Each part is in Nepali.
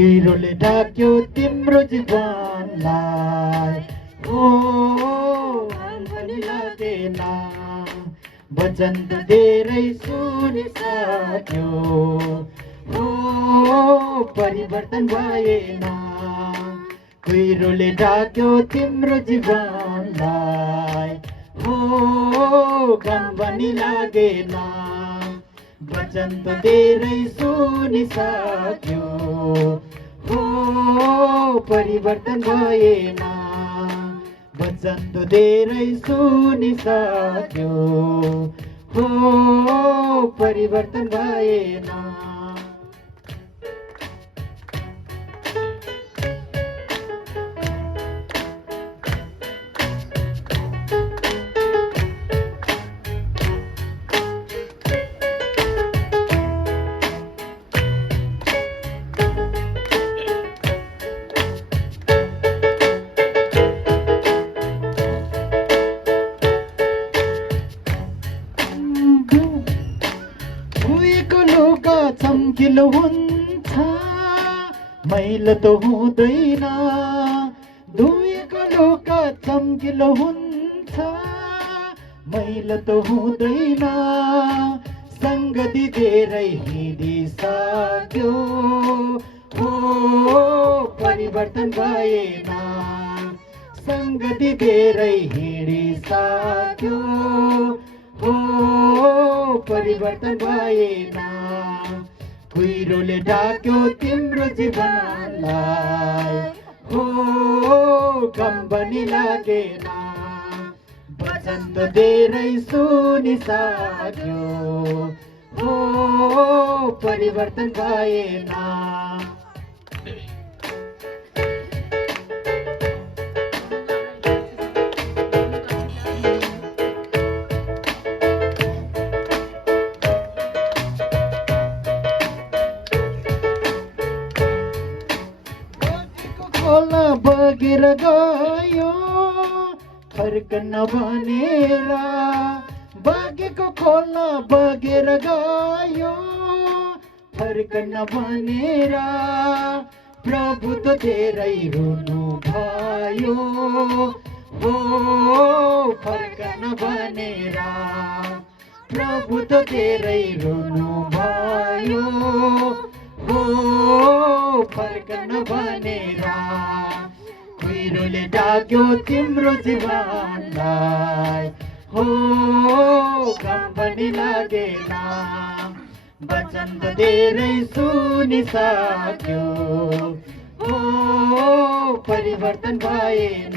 कुहिरोले ढाक्यो तिम्रो जीवनलाई, हो पनि लागेन। वचन त धेरै सुनिसक्यो, हो परिवर्तन भएन। कुहिरोले ढाक्यो तिम्रो जीवनलाई, हो घाम पनि लागेन। वचन त धेरै सुनिसक्यो, हो परिवर्तन भएन। वचन त धेरै सुनिसक्यो, हो परिवर्तन भएन। चम्किलो हुन्छ मैलो त हुँदैन, धुएको लुगा चम्किलो हुन्छ मैलो त हुँदैन। सङ्गति धेरै हिँडिसक्यो, हो परिवर्तन भएन। सङ्गति धेरै हिँडिसक्यो, हो परिवर्तन भएन। कुहिरोले ढाक्यो तिम्रो जीवनलाई, हो घाम पनि लागेन। वचन त धेरै सुनिसक्यो, हो परिवर्तन भएन। खोला बगेर गयो फर्कन भनेर, बगेको खोला बगेर गयो फर्कन भनेर। प्रभु त धेरै रुनु भयो, हो फर्कन भनेर। प्रभु त धेरै रुनु भयो, हो फर्कन भनेर। कुहिरोले ढाक्यो तिम्रो जीवनलाई, हो घाम पनि लागेन। वचन त धेरै सुनिसक्यो, हो परिवर्तन भएन।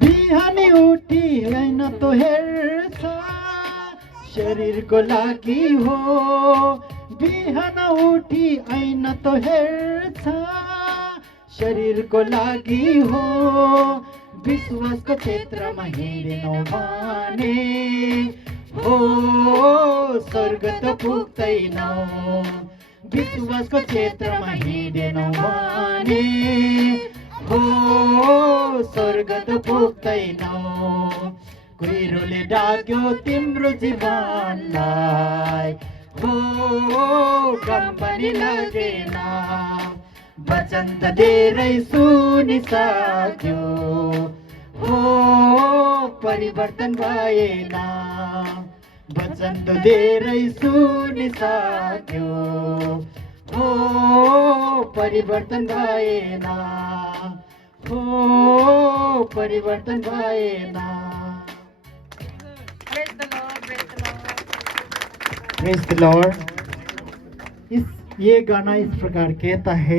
बिहानी उठी होइन त हेर्छ शरीरको लागि, हो बिहान उठी ऐन त हेर्छ शरीरको लागि, हो विश्वासको क्षेत्रमा हिँडेनौ भने, हो स्वर्ग त पुग्दैनौ। विश्वासको क्षेत्रमा हिँडेनौ भने, हो स्वर्ग त पुग्दैनौ। कुहिरोले ढाक्यो तिम्रो जीवनलाई, हो घाम पनि लागेन। वचन त धेरै सुनिसक्यो, हो परिवर्तन भएन। वचन त धेरै सुनिसक्यो, हो परिवर्तन भएन, हो परिवर्तन भएन। Praise the Lord. ये गाना इस प्रकार कहता है।